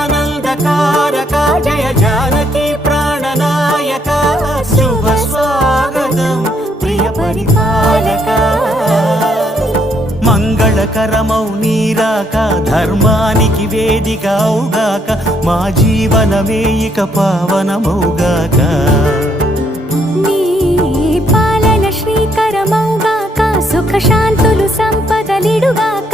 జగదానందకారక జయ జానకి ప్రాణనాయక శుభ స్వాగతం ప్రియ పరిపాలక మంగళకరమౌ నీరాక ధర్మానికి వేదిక అవుగాక మా జీవనమే ఇక పావనమౌగాక నీ పాలన శ్రీకరమౌగాక సుఖ శాంతులు సంపదలిడుగాక